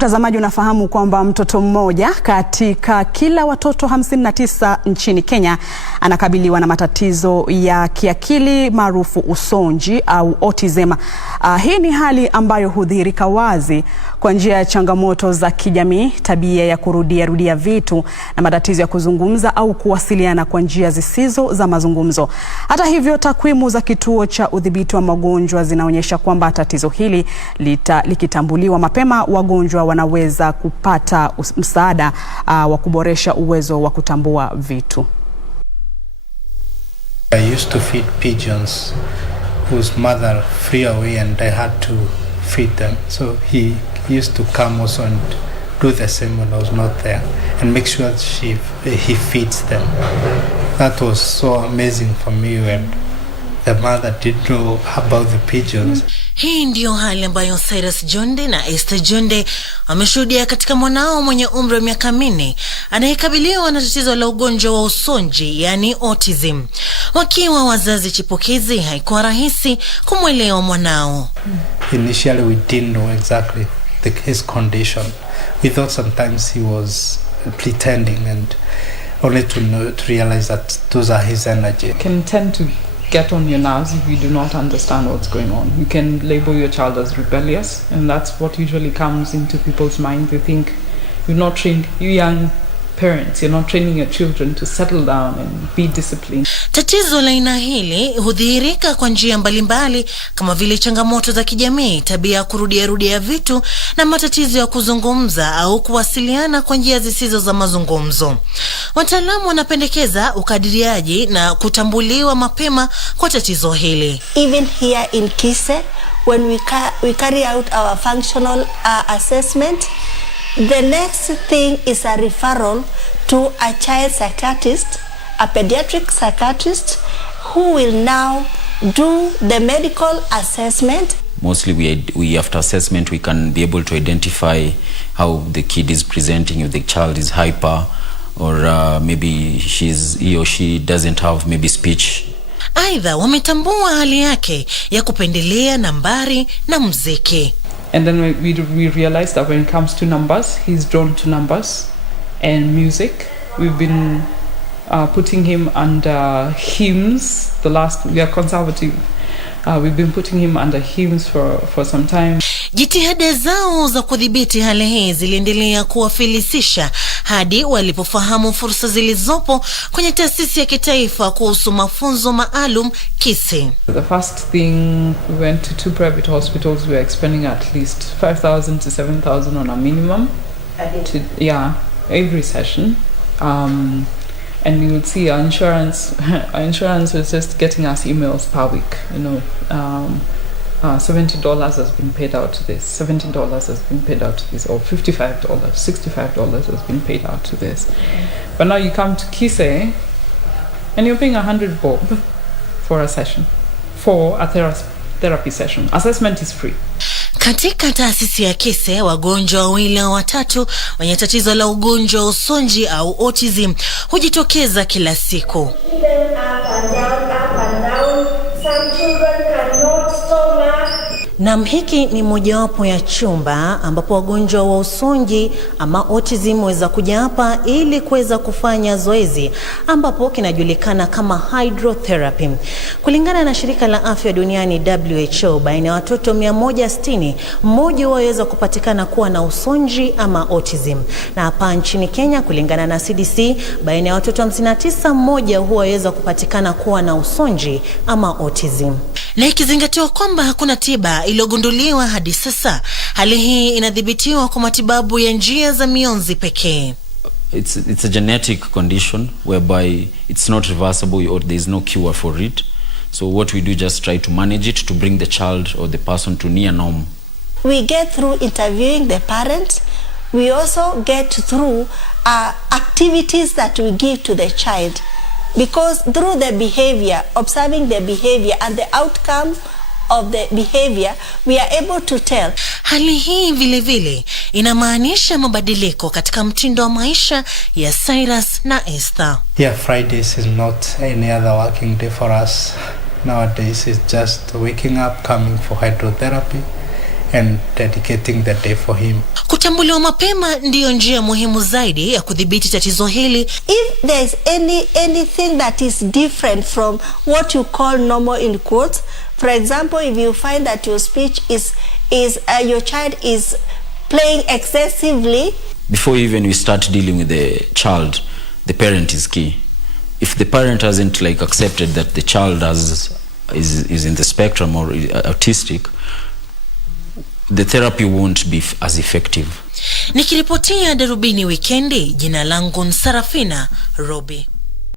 Mtazamaji, unafahamu kwamba mtoto mmoja katika kila watoto 59 nchini Kenya anakabiliwa na matatizo ya kiakili maarufu usonji au autism. Hii ni hali ambayo hudhihirika wazi kwa njia ya changamoto za kijamii, tabia ya kurudia vitu na matatizo ya kuzungumza au kuwasiliana kwa njia zisizo za mazungumzo. Hata hivyo, takwimu za kituo cha udhibiti wa magonjwa zinaonyesha kwamba tatizo hili likitambuliwa mapema, wagonjwa wanaweza kupata msaada wa kuboresha uwezo wa kutambua vitu. I used to feed pigeons whose mother flew away and I had to feed them. So he used to come also and do the same when I was not there and make sure that he feeds them. That was so amazing for me when the mother didn't know about the pigeons. Hii ndio hali ambayo Cyrus Jonde na Esther Jonde wameshuhudia katika mwanao mwenye umri wa miaka 4 anayekabiliwa na tatizo la ugonjwa wa usonji, yani autism. Wakiwa wazazi chipukizi, haikuwa rahisi kumwelewa mwanao. Initially we didn't know exactly his condition. We thought sometimes he was pretending and only to realize that those are his energy. Can tend to get on your nerves if you do not understand what's going on. You can label your child as rebellious, and that's what usually comes into people's minds. They think you're not trained, you young parents, you're not training your children to settle down and be disciplined. Tatizo la aina hili hudhihirika kwa njia mbalimbali kama vile changamoto za kijamii, tabia ya kurudia vitu na matatizo ya kuzungumza au kuwasiliana kwa njia zisizo za mazungumzo. Wataalamu wanapendekeza ukadiriaji na kutambuliwa mapema kwa tatizo hili. Even here in KISE, when we carry out our functional assessment, the next thing is a referral to a child psychiatrist, a pediatric psychiatrist, who will now do the medical assessment. Mostly we after assessment we can be able to identify how the kid is presenting, if the child is hyper or maybe he or she doesn't have maybe speech. Aidha, wametambua hali yake ya kupendelea nambari na muziki. And then we realized that when it comes to numbers, he's drawn to numbers and music. We've been putting him under hymns. We are conservative. We've been putting him under hymns for some time. Jitihada zao za kudhibiti hali hii ziliendelea kuwafilisisha hadi walipofahamu fursa zilizopo kwenye taasisi ya kitaifa kuhusu mafunzo maalum KISE. The first thing, we went to 2 private hospitals. We were expending at least 5,000 to 7,000 on a minimum. Every session. And you would see our insurance was just getting us emails per week, $70 has been paid out to this, $70 has been paid out to this, or $55, $65 has been paid out to this. But now you come to KISE and you're paying 100 bob for a session, for a therapy session. Assessment is free. Katika taasisi ya KISE, wagonjwa 2 au 3 wenye tatizo la ugonjwa usonji au autism hujitokeza kila siku. Na hiki ni mojawapo ya chumba ambapo wagonjwa wa usonji ama autism waweza kuja hapa ili kuweza kufanya zoezi ambapo kinajulikana kama hydrotherapy. Kulingana na shirika la afya duniani WHO, baina ya watoto 160 mmoja waweza kupatikana kuwa na usonji ama autism. Na hapa nchini Kenya, kulingana na CDC, baina ya watoto 59 mmoja huweza kupatikana kuwa na usonji ama autism. Na ikizingatiwa kwamba hakuna tiba iliyogunduliwa hadi sasa, hali hii inadhibitiwa kwa matibabu ya njia za mionzi pekee. It's a genetic condition whereby it's not reversible or there is no cure for it. So what we do, just try to manage it to bring the child or the person to near norm. We get through interviewing the parents. We also get through activities that we give to the child. Because through the behavior, observing the behavior and the outcome of the behavior, we are able to tell. Hali hii vile vile inamaanisha mabadiliko katika mtindo wa maisha ya Cyrus na Esther. Fridays is not any other working day for us. Nowadays it's just waking up, coming for hydrotherapy, and dedicating the day for him. Kutambuliwa mapema ndiyo njia muhimu zaidi ya kudhibiti tatizo hili. If there is anything that is different from what you call normal in quotes, for example, if you find that your speech your child is playing excessively. Before even we start dealing with the child, the parent is key. If the parent hasn't like accepted that the child is in the spectrum or autistic, the therapy won't be as effective. Nikiripotia Darubini Wikendi, jina langu Sarafina Robi.